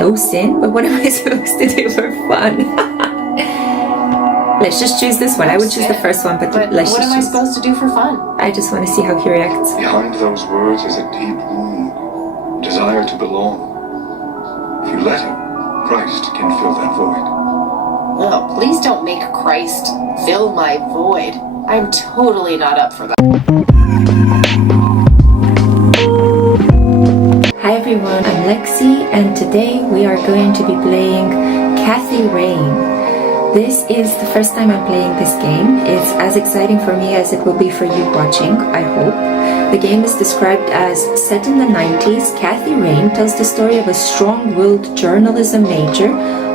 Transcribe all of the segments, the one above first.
no sin, but what am I supposed to do for fun? Let's just choose this one. I would choose the first one, but let's what just am I supposed to do for fun? I just want to see how he reacts. Behind those words is a deep wound, desire to belong. If you let him, Christ can fill that void. Oh, please don't make Christ fill my void. I'm totally not up for that. Hi everyone, I'm Lexi, and today we are going to be playing Kathy Rain. This is the first time I'm playing this game. It's as exciting for me as it will be for you watching, I hope. The game is described as set in the 90s. Kathy Rain tells the story of a strong-willed journalism major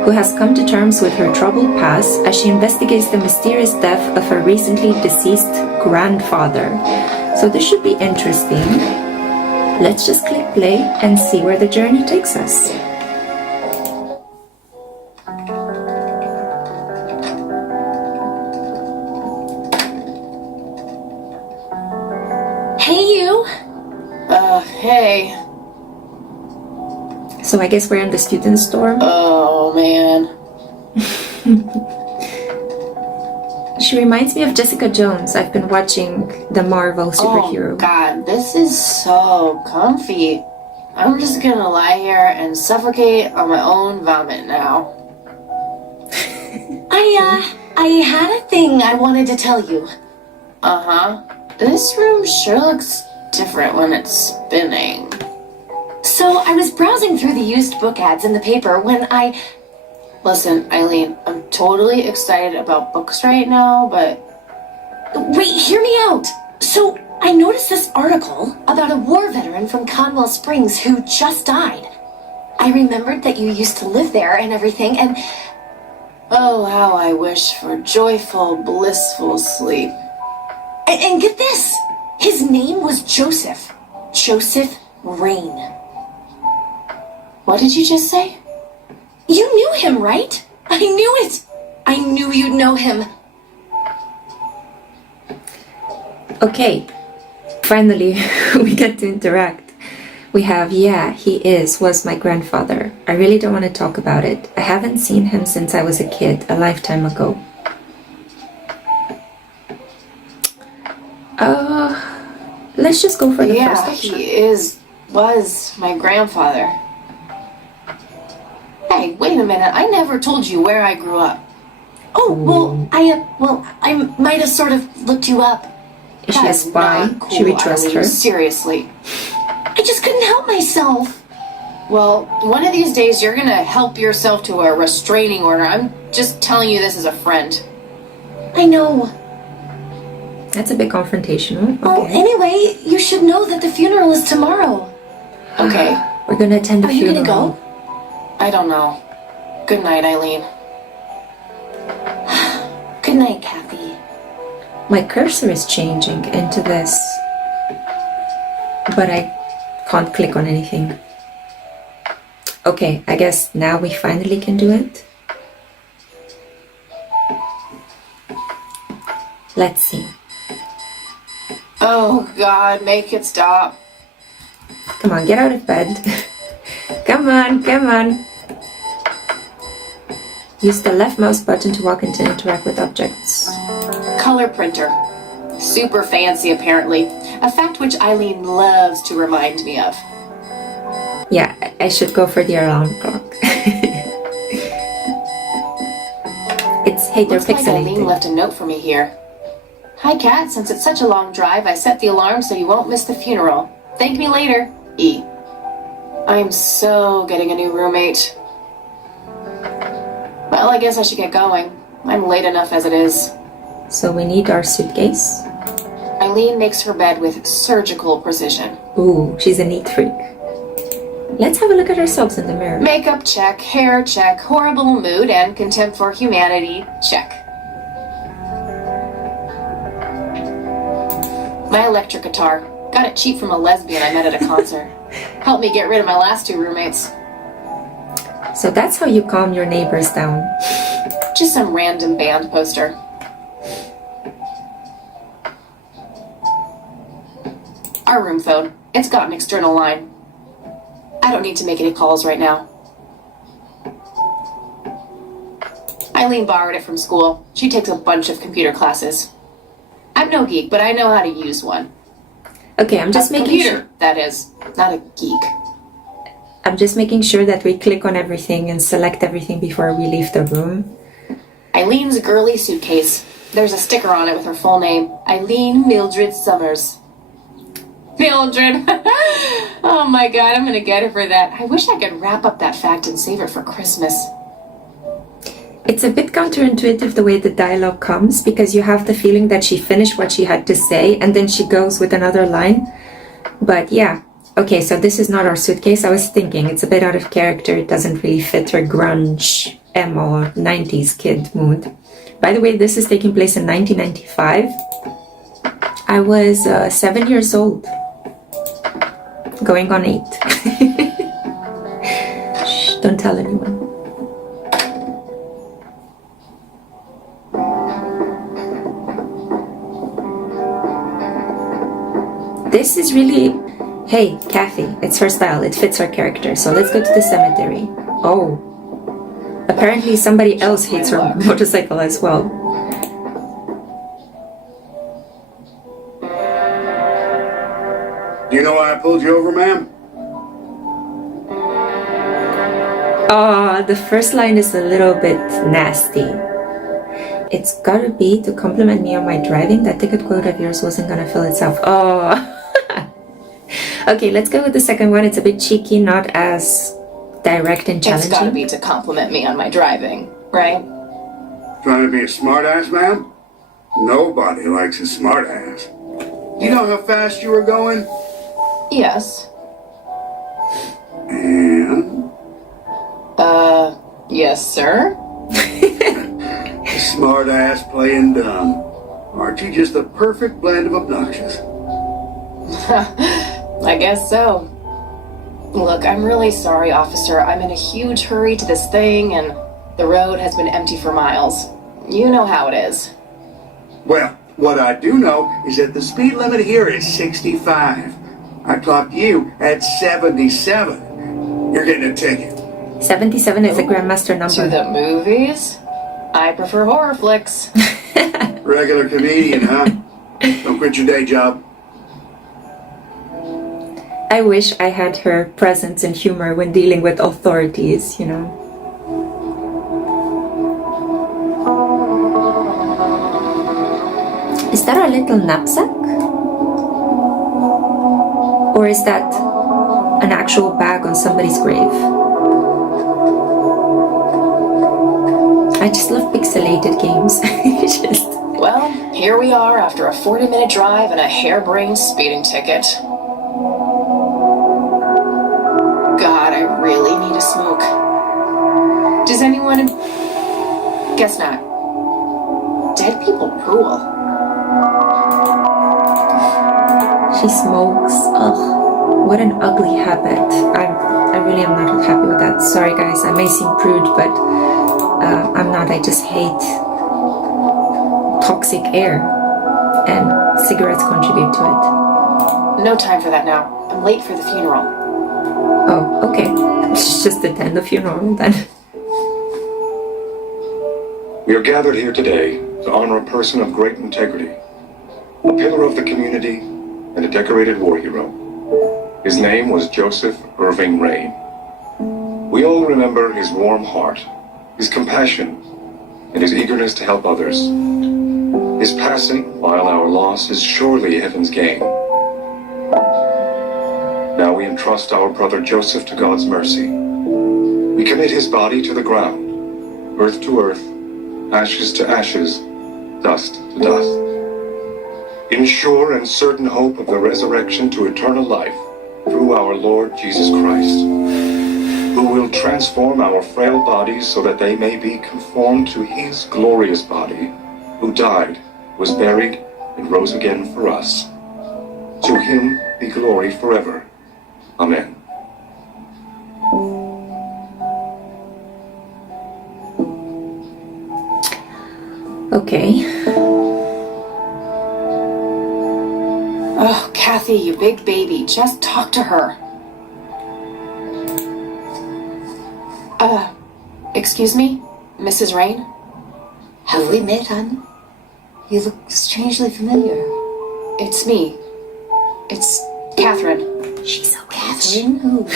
who has come to terms with her troubled past as she investigates the mysterious death of her recently deceased grandfather. So this should be interesting. Let's just click play and see where the journey takes us. Hey, you! Hey. So I guess we're in the student's dorm. Oh, man. She reminds me of Jessica Jones. I've been watching the Marvel superhero. Oh, God, this is so comfy. I'm just gonna lie here and suffocate on my own vomit now. I had a thing I wanted to tell you. Uh-huh. This room sure looks different when it's spinning. So I was browsing through the used book ads in the paper when I... Listen, Eileen, I'm totally excited about books right now, but... Wait, hear me out! So, I noticed this article about a war veteran from Conwell Springs who just died. I remembered that you used to live there and everything, and... Oh, how I wish for joyful, blissful sleep. And get this! His name was Joseph. Joseph Rain. What did you just say? You knew him, right? I knew it! I knew you'd know him. Okay, finally we get to interact. We have, yeah, he was my grandfather. I really don't want to talk about it. I haven't seen him since I was a kid, a lifetime ago. Let's just go for the first option. Yeah, was my grandfather. Hey, wait a minute, I never told you where I grew up. Oh, well, I might have sort of looked you up. Is she a spy? Cool, Should we trust her? Seriously. I just couldn't help myself. Well, one of these days you're gonna help yourself to a restraining order. I'm just telling you this as a friend. I know. That's a bit confrontational. Okay. Well, anyway, you should know that the funeral is tomorrow. Okay. We're gonna attend the funeral. Are you gonna go? I don't know. Good night, Eileen. Good night, Kathy. My cursor is changing into this, but I can't click on anything. Okay, I guess now we finally can do it. Let's see. Oh, God, make it stop. Come on, get out of bed. Come on, come on. Use the left mouse button to walk and to interact with objects. Color printer. Super fancy, apparently. A fact which Eileen loves to remind me of. Yeah, I should go for the alarm clock. They're Looks like pixelated. Eileen left a note for me here. Hi, Kat. Since it's such a long drive, I set the alarm so you won't miss the funeral. Thank me later. E. I'm so getting a new roommate. Well, I guess I should get going. I'm late enough as it is. So we need our suitcase. Eileen makes her bed with surgical precision. Ooh, she's a neat freak. Let's have a look at ourselves in the mirror. Makeup check, hair check, horrible mood, and contempt for humanity check. My electric guitar. Got it cheap from a lesbian I met at a concert. Helped me get rid of my last two roommates. So that's how you calm your neighbors down. Just some random band poster. Our room phone. It's got an external line. I don't need to make any calls right now. Eileen borrowed it from school. She takes a bunch of computer classes. I'm no geek, but I know how to use one. Okay, I'm just making computer, sure. that is, not a geek. I'm just making sure that we click on everything and select everything before we leave the room. Eileen's girly suitcase. There's a sticker on it with her full name. Eileen Mildred Summers. Mildred! Oh my god, I'm gonna get her for that. I wish I could wrap up that fact and save it for Christmas. It's a bit counterintuitive the way the dialogue comes, because you have the feeling that she finished what she had to say and then she goes with another line. But yeah. Okay, so this is not our suitcase. I was thinking it's a bit out of character. It doesn't really fit her grunge, emo, 90s kid mood. By the way, this is taking place in 1995. I was 7 years old. Going on 8. Shh, don't tell anyone. This is really... Hey, Kathy, it's her style, it fits her character, so let's go to the cemetery. Oh. Apparently somebody else hates her motorcycle as well. Do you know why I pulled you over, ma'am? Ah, the first line is a little bit nasty. It's gotta be to compliment me on my driving. That ticket quote of yours wasn't gonna fill itself. Oh. Okay, let's go with the second one. It's a bit cheeky, not as direct and challenging. It's gotta be to compliment me on my driving, right? Trying to be a smartass, ma'am? Nobody likes a smartass. You know how fast you were going? Yes. And? Yes, sir? Smartass playing dumb. Aren't you just the perfect blend of obnoxious? I guess so. Look, I'm really sorry, officer. I'm in a huge hurry to this thing, and the road has been empty for miles. You know how it is. Well, what I do know is that the speed limit here is 65. I clocked you at 77. You're getting a ticket. 77 is a Grandmaster To number. the movies? I prefer horror flicks. Regular comedian, huh? Don't quit your day job. I wish I had her presence and humor when dealing with authorities, you know. Is that our little knapsack? Or is that an actual bag on somebody's grave? I just love pixelated games. Just... Well, here we are after a 40-minute drive and a harebrained speeding ticket. God, I really need a smoke. Does anyone... Guess not. Dead people rule. She smokes. Ugh, what an ugly habit. I really am not happy with that. Sorry guys, I may seem prude, but I'm not. I just hate toxic air, and cigarettes contribute to it. No time for that now. I'm late for the funeral. Oh, okay. Just attend the funeral then. We are gathered here today to honor a person of great integrity, a pillar of the community, and a decorated war hero. His name was Joseph Irving Rain. We all remember his warm heart, his compassion, and his eagerness to help others. His passing, while our loss, is surely heaven's gain. Now we entrust our brother Joseph to God's mercy. We commit his body to the ground, earth to earth, ashes to ashes, dust to dust. In sure and certain hope of the resurrection to eternal life through our Lord Jesus Christ, who will transform our frail bodies so that they may be conformed to his glorious body, who died, was buried, and rose again for us. To him be glory forever. Amen. Okay. Oh, Kathy, you big baby. Just talk to her. Excuse me? Mrs. Rain? Have we met, hon? You look strangely familiar. It's me. It's Catherine. She's a witch. Catherine? Who?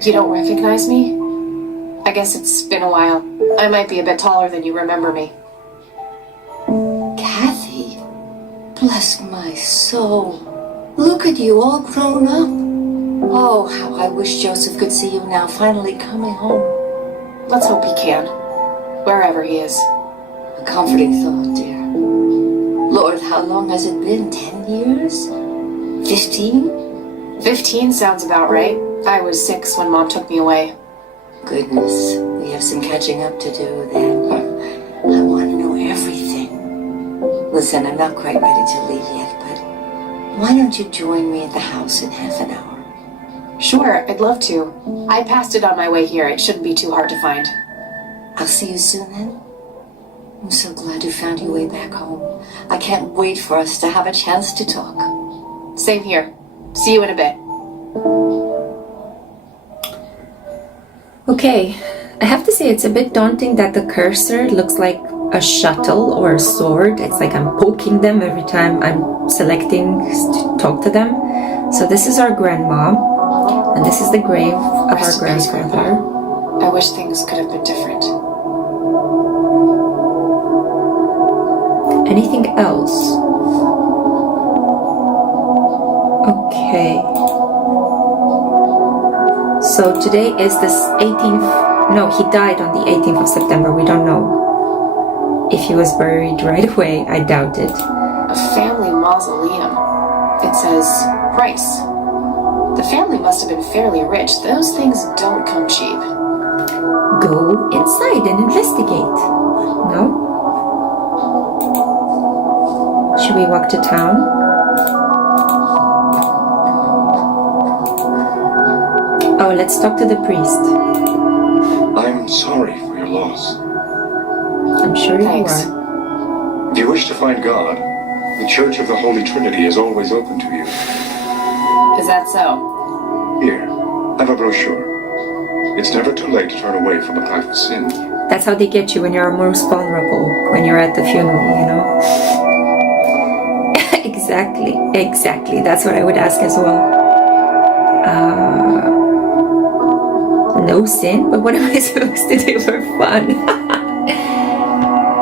You don't recognize me? I guess it's been a while. I might be a bit taller than you remember me. Kathy? Bless my soul. Look at you, all grown up. Oh, how I wish Joseph could see you now, finally coming home. Let's hope he can. Wherever he is. A comforting thought, dear. Lord, how long has it been? 10 years? 15? 15 sounds about right. I was 6 when Mom took me away. Goodness, we have some catching up to do then. I want to know everything. Listen, I'm not quite ready to leave yet, but why don't you join me at the house in half an hour? Sure, I'd love to. I passed it on my way here. It shouldn't be too hard to find. I'll see you soon then. I'm so glad you found your way back home. I can't wait for us to have a chance to talk. Same here. See you in a bit. Okay, I have to say it's a bit daunting that the cursor looks like a shuttle or a sword. It's like I'm poking them every time I'm selecting to talk to them. So this is our grandma, and this is the grave of our grandfather. I wish things could have been different. Anything else? Okay. So today is the 18th. No, he died on the 18th of September. We don't know if he was buried right away. I doubt it. A family mausoleum. It says price. The family must have been fairly rich. Those things don't come cheap. Go inside and investigate. No? Should we walk to town? Oh, let's talk to the priest. I'm sorry for your loss. I'm sure Thanks. you are. If you wish to find God, the Church of the Holy Trinity is always open to you. Is that so? Here, have a brochure. It's never too late to turn away from a life of sin. That's how they get you when you're most vulnerable, when you're at the funeral, you know? Exactly. That's what I would ask as well. No sin? But what am I supposed to do for fun?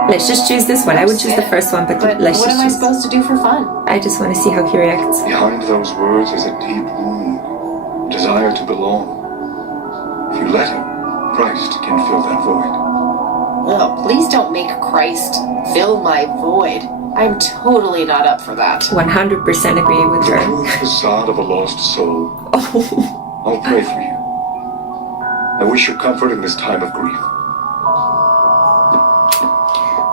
Let's just choose this one. I would choose the first one, but let's what just am I choose. supposed to do for fun? I just want to see how he reacts. Behind those words is a deep wound, desire to belong. If you let him, Christ can fill that void. Oh, please don't make Christ fill my void. I'm totally not up for that. 100% agree with The her. cruel facade of a lost soul. Oh, I'll pray for you. I wish you comfort in this time of grief.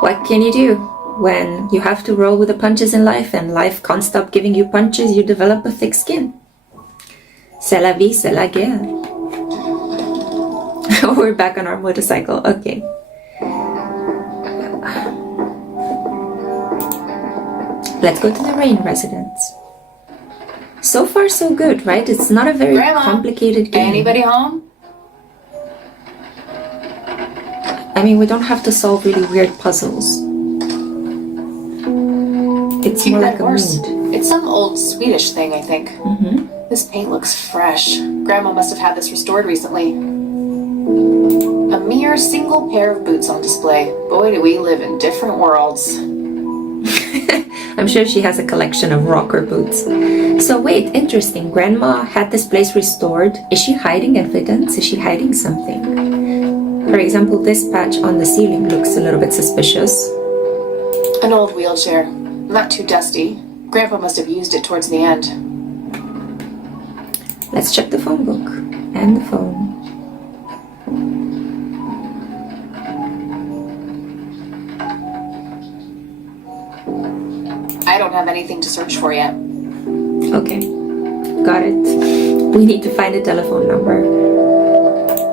what can you do? When you have to roll with the punches in life and life can't stop giving you punches, you develop a thick skin. C'est la vie, c'est la guerre. We're back on our motorcycle. Okay. Let's go to the Rain residence. So far, so good, right? It's not a very Grandma, complicated game. Anybody home? I mean, we don't have to solve really weird puzzles. It's more like a worse. mood. It's some old Swedish thing, I think. Mm-hmm. This paint looks fresh. Grandma must have had this restored recently. A mere single pair of boots on display. Boy, do we live in different worlds. I'm sure she has a collection of rocker boots. So wait, interesting. Grandma had this place restored. Is she hiding evidence? Is she hiding something? For example, this patch on the ceiling looks a little bit suspicious. An old wheelchair. Not too dusty. Grandpa must have used it towards the end. Let's check the phone book. And the phone. I don't have anything to search for yet. Okay, got it. We need to find a telephone number.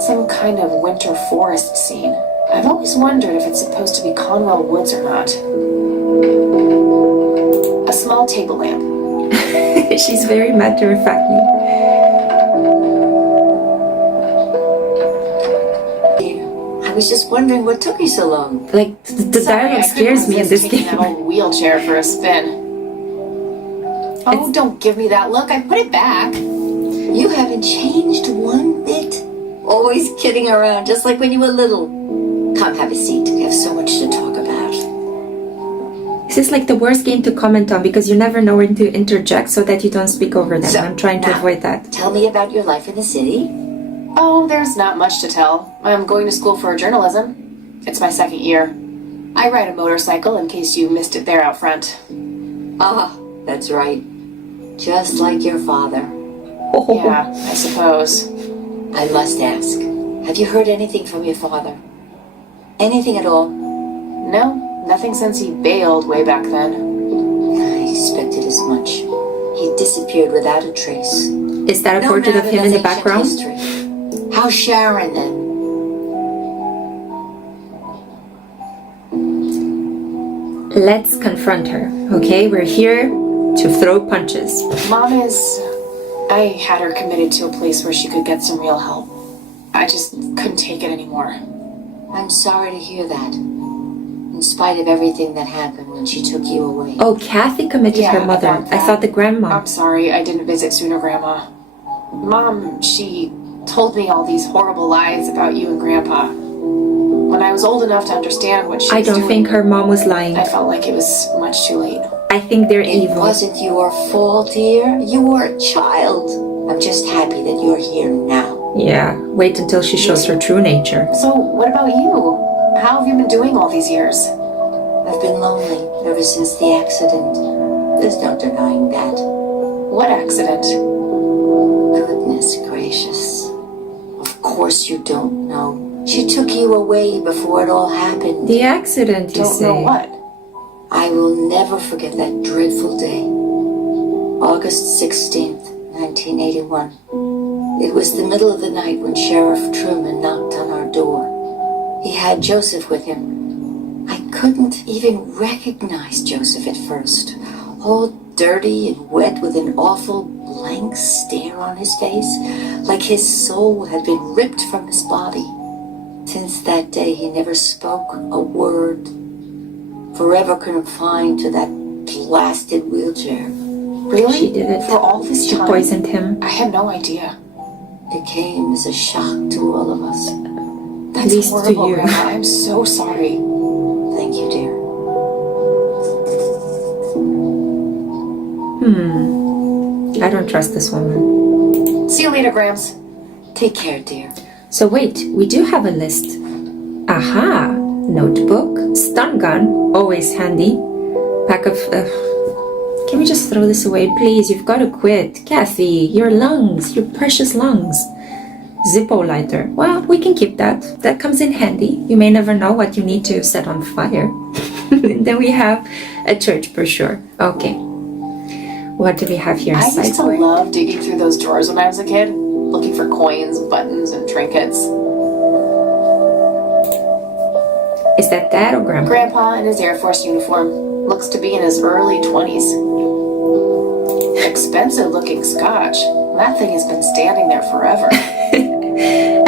Some kind of winter forest scene. I've always wondered if it's supposed to be Conwell Woods or not. A small table lamp. She's very matter-of-factly. I was just wondering what took you so long. Like, the Sorry, dialogue I couldn't scares me in this resist taking game. that old wheelchair for a spin. Oh, don't give me that look. I put it back. You haven't changed one bit. Always kidding around, just like when you were little. Come have a seat. We have so much to talk about. This is like the worst game to comment on because you never know when to interject so that you don't speak over them. So, I'm trying to now, avoid that. Tell me about your life in the city. Oh, there's not much to tell. I'm going to school for journalism. It's my second year. I ride a motorcycle in case you missed it there out front. Ah, that's right. Just like your father. Yeah, I suppose. I must ask, have you heard anything from your father? Anything at all? No, nothing since he bailed way back then. I expected as much. He disappeared without a trace. Is that a No portrait of matter him in the ancient background? history. How's Sharon then? Let's confront her, okay? We're here to throw punches. Mom is... I had her committed to a place where she could get some real help. I just couldn't take it anymore. I'm sorry to hear that. In spite of everything that happened when she took you away. Oh, Kathy committed Yeah, her mother. about I that. thought the grandma. I'm sorry I didn't visit sooner, Grandma. Mom, she told me all these horrible lies about you and Grandpa. When I was old enough to understand what she I was don't doing, think her mom was lying. I felt like it was much too late. I think they're It evil. wasn't your fault, dear. You were a child. I'm just happy that you're here now. Yeah, wait until she shows her true nature. So, what about you? How have you been doing all these years? I've been lonely ever since the accident. There's no denying that. What accident? Goodness gracious. Of course you don't know. She took you away before it all happened. The accident, you Don't say? know what. I will never forget that dreadful day. August 16th, 1981. It was the middle of the night when Sheriff Truman knocked on our door. He had Joseph with him. I couldn't even recognize Joseph at first. All dirty and wet with an awful blank stare on his face, like his soul had been ripped from his body. Since that day, he never spoke a word. Forever confined to that blasted wheelchair. Really? She did it. For all this She time? poisoned him. I had no idea. It came as a shock to all of us. That's least to horrible, you. Grandma. I'm so sorry. Thank you, dear. I don't trust this woman. See you later, Grams. Take care, dear. So wait, we do have a list. Aha! Notebook, stun gun, always handy. Pack of... Can we just throw this away, please? You've got to quit. Kathy, your lungs, your precious lungs. Zippo lighter. Well, we can keep that. That comes in handy. You may never know what you need to set on fire. Then we have a church brochure. Okay. What do we have here? I used to Sideboard. love digging through those drawers when I was a kid, looking for coins, buttons, and trinkets. Is that Dad or Grandpa? Grandpa in his Air Force uniform looks to be in his early 20s. Expensive looking scotch. That thing has been standing there forever.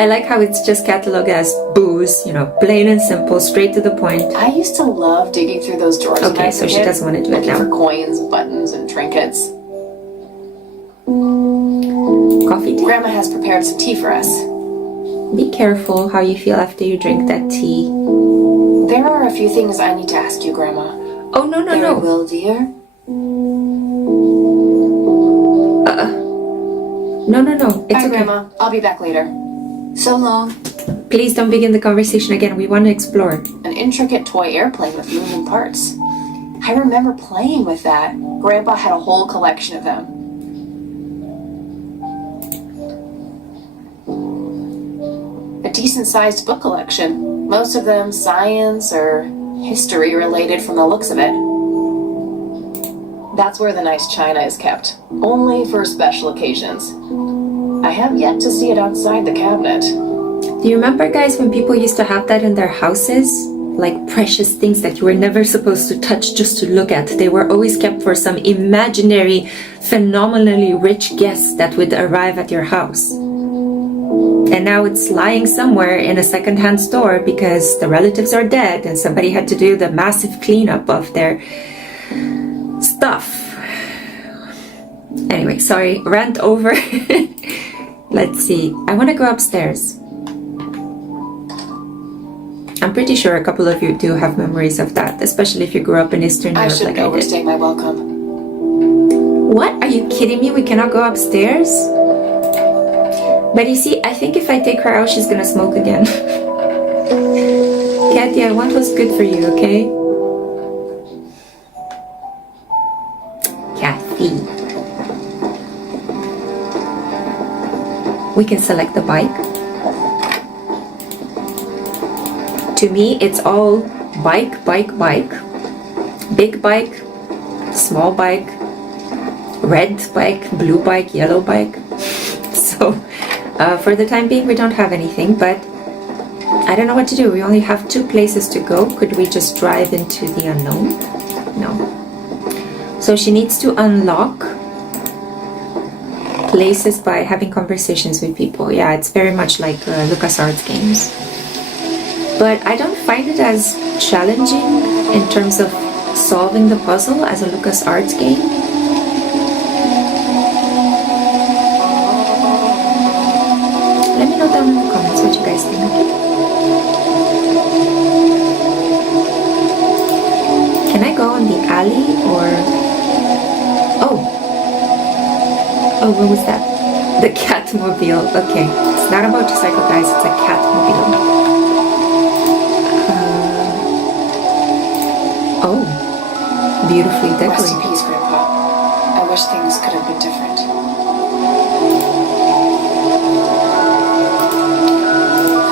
I like how it's just cataloged as booze, you know, plain and simple, straight to the point. I used to love digging through those drawers when I Okay, was so a she kid, doesn't want to do it looking for now. coins, buttons, and trinkets. Coffee tea? Grandma has prepared some tea for us. Be careful how you feel after you drink that tea. There are a few things I need to ask you, Grandma. Oh, no, no, Very no. well, dear. No, no, no. It's Bye, okay. Grandma. I'll be back later. So long. Please don't begin the conversation again. We want to explore. An intricate toy airplane with moving parts. I remember playing with that. Grandpa had a whole collection of them. A decent-sized book collection. Most of them science or history related from the looks of it. That's where the nice china is kept. Only for special occasions. I have yet to see it outside the cabinet. Do you remember, guys, when people used to have that in their houses? Like precious things that you were never supposed to touch, just to look at. They were always kept for some imaginary, phenomenally rich guest that would arrive at your house. And now it's lying somewhere in a secondhand store because the relatives are dead and somebody had to do the massive cleanup of their stuff. Anyway, sorry, rant over. Let's see. I want to go upstairs. I'm pretty sure a couple of you do have memories of that, especially if you grew up in Eastern Europe. I shouldn't like I did. overstay my welcome. What? Are you kidding me? We cannot go upstairs? But you see, I think if I take her out, she's gonna smoke again. Kathy, I want what's good for you, okay? Kathy. We can select the bike. To me, it's all bike, bike, bike. Big bike, small bike, red bike, blue bike, yellow bike. So, for the time being, we don't have anything, but I don't know what to do. We only have 2 places to go. Could we just drive into the unknown? No. So she needs to unlock places by having conversations with people. Yeah, it's very much like LucasArts games. But I don't find it as challenging in terms of solving the puzzle as a LucasArts game. Let me know down in the comments what you guys think. Can I go in the alley or... Oh, what was that? The Catmobile. Okay, it's not a motorcycle, guys, it's a Catmobile. Oh, beautifully Rest in decorated. peace, Grandpa. I wish things could have been different.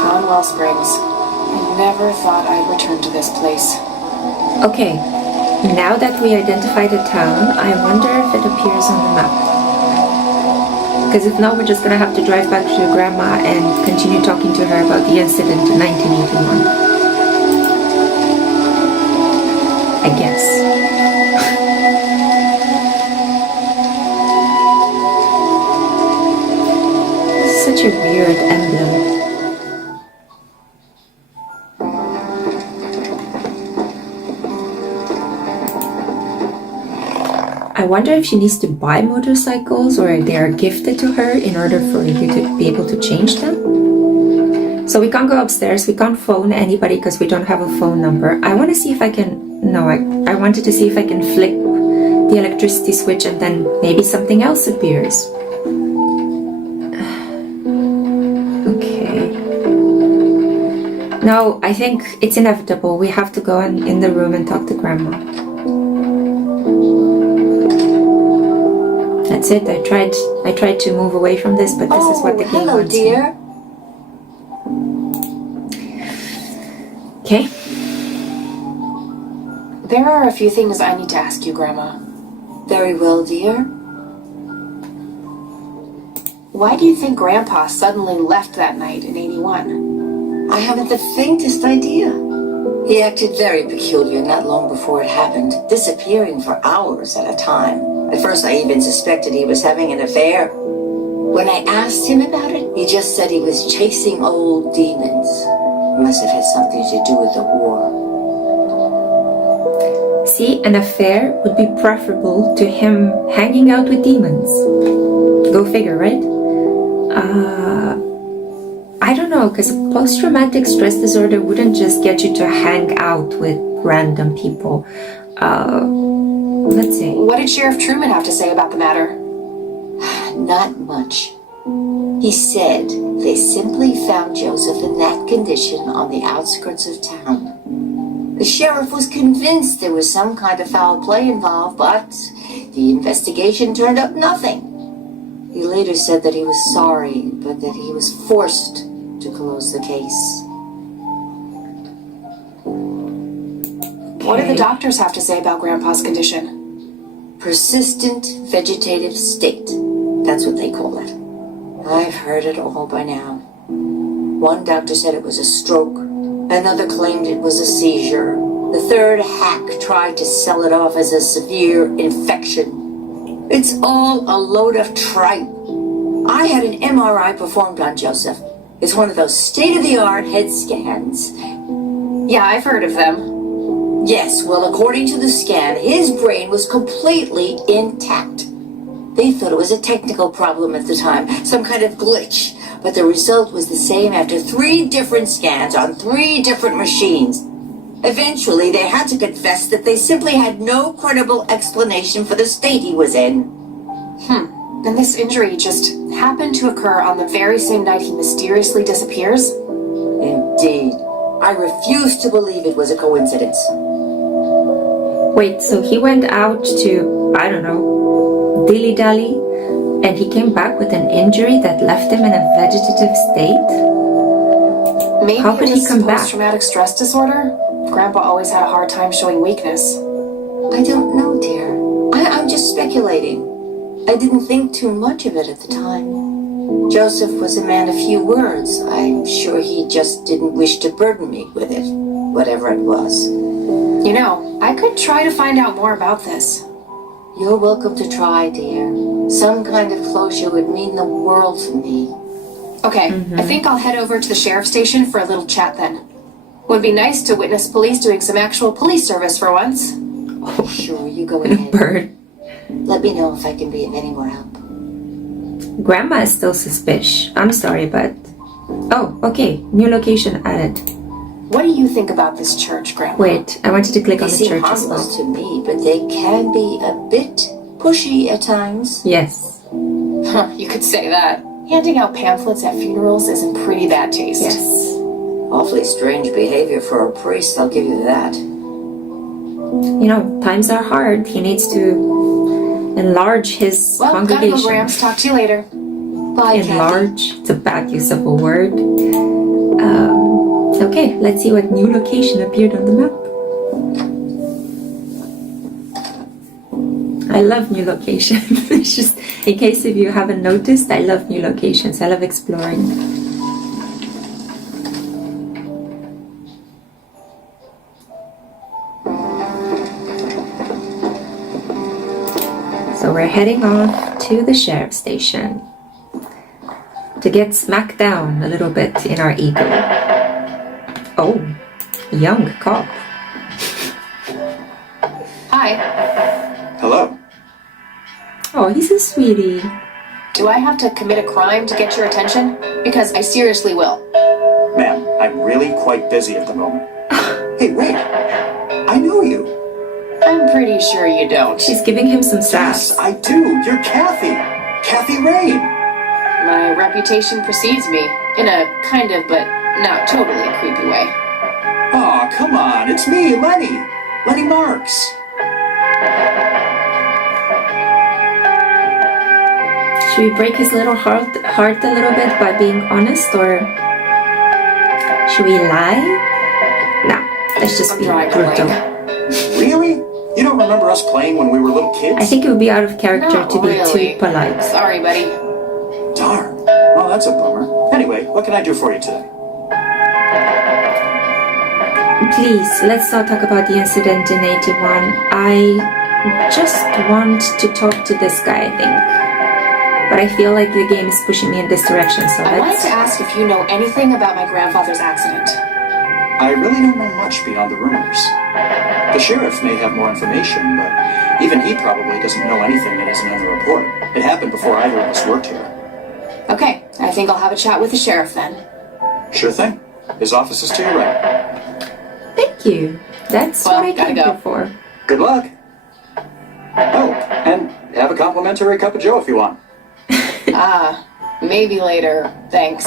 Conwell Springs. I never thought I'd return to this place. Okay, now that we identified a town, I wonder if it appears on the map. Because if not, we're just gonna have to drive back to Grandma and continue talking to her about the incident in 1981. I guess. Such a weird emblem. I wonder if she needs to buy motorcycles or they are gifted to her in order for you to be able to change them. So we can't go upstairs, we can't phone anybody because we don't have a phone number. I want to see if I can... No, I wanted to see if I can flick the electricity switch and then maybe something else appears. Okay. No, I think it's inevitable. We have to go in the room and talk to Grandma. That's it. I tried to move away from this, but this is what the game hello, wants me. dear. Okay. There are a few things I need to ask you, Grandma. Very well, dear. Why do you think Grandpa suddenly left that night in 81? I haven't the faintest idea. He acted very peculiar not long before it happened, disappearing for hours at a time. At first, I even suspected he was having an affair. When I asked him about it, he just said he was chasing old demons. It must have had something to do with the war. See, an affair would be preferable to him hanging out with demons. Go figure, right? I don't know, because post-traumatic stress disorder wouldn't just get you to hang out with random people. Let's see. What did Sheriff Truman have to say about the matter? Not much. He said they simply found Joseph in that condition on the outskirts of town. The sheriff was convinced there was some kind of foul play involved, but the investigation turned up nothing. He later said that he was sorry, but that he was forced to close the case. What did the doctors have to say about Grandpa's condition? Persistent vegetative state. That's what they call it. I've heard it all by now. One doctor said it was a stroke. Another claimed it was a seizure. The third hack tried to sell it off as a severe infection. It's all a load of tripe. I had an MRI performed on Joseph. It's one of those state-of-the-art head scans. Yeah, I've heard of them. Yes, well, according to the scan, his brain was completely intact. They thought it was a technical problem at the time, some kind of glitch. But the result was the same after 3 different scans on 3 different machines. Eventually, they had to confess that they simply had no credible explanation for the state he was in. And this injury just happened to occur on the very same night he mysteriously disappears? Indeed. I refuse to believe it was a coincidence. Wait, so he went out to, I don't know, dilly-dally, and he came back with an injury that left him in a vegetative state? Maybe How could it he was come back? post-traumatic stress disorder? Grandpa always had a hard time showing weakness. I don't know, dear. I'm just speculating. I didn't think too much of it at the time. Joseph was a man of few words. I'm sure he just didn't wish to burden me with it, whatever it was. You know, I could try to find out more about this. You're welcome to try, dear. Some kind of closure would mean the world to me. Okay, I think I'll head over to the sheriff's station for a little chat then. Would be nice to witness police doing some actual police service for once. Sure, you go ahead. Bird. Let me know if I can be of any more help. Grandma is still suspicious. I'm sorry, but... Oh, okay. New location added. What do you think about this church, Grandma? Wait, I wanted to click They on the seem church as harmless well. to me, but they can be a bit pushy at times. Yes. Huh, you could say that. Handing out pamphlets at funerals is in pretty bad taste. Yes. Awfully strange behavior for a priest, I'll give you that. You know, times are hard. He needs to enlarge his Well, gotta go, congregation. Grams. Talk to you later. Bye, Kathy. Enlarge. It's a bad use of a word. Okay, let's see what new location appeared on the map. I love new location. It's just, in case if you haven't noticed, I love new locations. I love exploring. So we're heading off to the sheriff's station to get smacked down a little bit in our ego. Oh, young cop. Hi. Hello. Oh, he's a sweetie. Do I have to commit a crime to get your attention? Because I seriously will. Ma'am, I'm really quite busy at the moment. Hey, wait. I know you. I'm pretty sure you don't. She's giving him some Yes, sass. I do. You're Kathy. Kathy Rain. My reputation precedes me, in a kind of but not totally creepy way. Aw, come on. It's me, Lenny. Lenny Marks. Should we break his little heart a little bit by being honest, or should we lie? No, let's just I'm be dry brutal. playing. Really? You don't remember us playing when we were little kids? I think it would be out of character Not to be really. too polite. Sorry, buddy. Darn. Well, that's a bummer. Anyway, what can I do for you today? Please, let's not talk about the incident in 81. I just want to talk to this guy, I think. But I feel like the game is pushing me in this direction, so I wanted let's... to ask if you know anything about my grandfather's accident. I really don't know much beyond the rumors. The sheriff may have more information, but even he probably doesn't know anything that isn't in the report. It happened before either of us worked here. Okay, I think I'll have a chat with the sheriff then. Sure thing. His office is to your right. Thank you. That's Well, what I gotta came go. here for. Good luck. Oh, and have a complimentary cup of joe if you want. Maybe later. Thanks.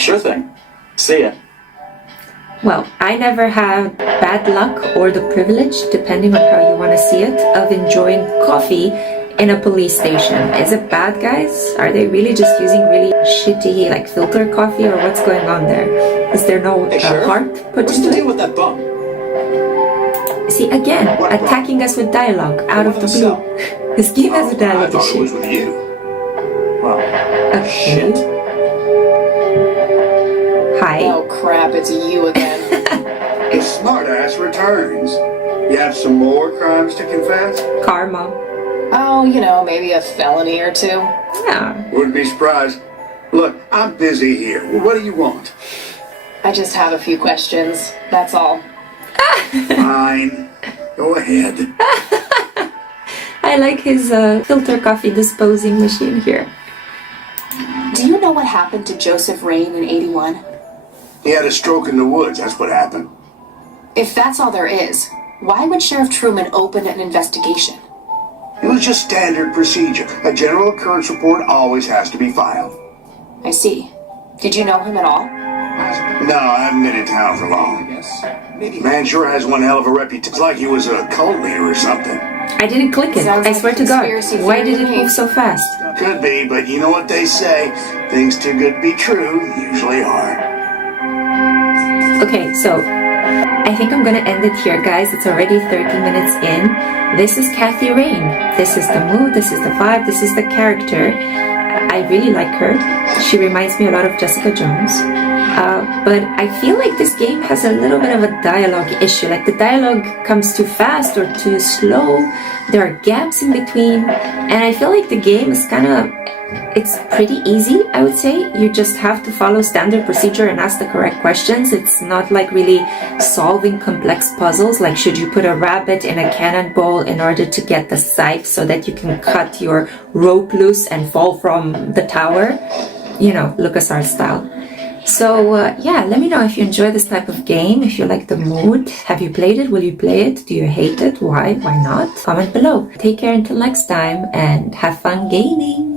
Sure thing. See ya. Well, I never had bad luck or the privilege, depending on how you want to see it, of enjoying coffee in a police station. Is it bad, guys? Are they really just using really shitty, like, filter coffee, or what's going on there? Is there no Hey, Sheriff, heart put what's the into deal it? with that bum? See, again, What attacking us with dialogue out of the blue. So, This game has a I dialogue thought it was issue. with you. well, Okay. shit. Hi. Oh crap, it's you again. The smartass returns. You have some more crimes to confess? Karma. Oh, you know, maybe a felony or two. Yeah. Wouldn't be surprised. Look, I'm busy here. What do you want? I just have a few questions. That's all. Fine. Go ahead. I like his filter coffee disposing machine here. Do you know what happened to Joseph Rain in 81? He had a stroke in the woods. That's what happened. If that's all there is, why would Sheriff Truman open an investigation? It was just standard procedure. A general occurrence report always has to be filed. I see. Did you know him at all? No, I haven't been in town for long. Man sure has one hell of a reputation. It's like he was a cult leader or something. I didn't click it. Sounds I like swear a to God. conspiracy Why theory did to it me. move so fast? Could be, but you know what they say. Things too good to be true usually are. Okay, so I think I'm gonna end it here, guys. It's already 30 minutes in. This is Kathy Rain. This is the mood, this is the vibe, this is the character. I really like her. She reminds me a lot of Jessica Jones. But I feel like this game has a little bit of a dialogue issue. Like the dialogue comes too fast or too slow. There are gaps in between. And I feel like the game is it's pretty easy, I would say. You just have to follow standard procedure and ask the correct questions. It's not like really solving complex puzzles, like should you put a rabbit in a cannonball in order to get the scythe so that you can cut your rope loose and fall from the tower. You know, LucasArts style. So yeah, let me know if you enjoy this type of game, if you like the mood. Have you played it? Will you play it? Do you hate it? Why? Why not? Comment below. Take care until next time and have fun gaming.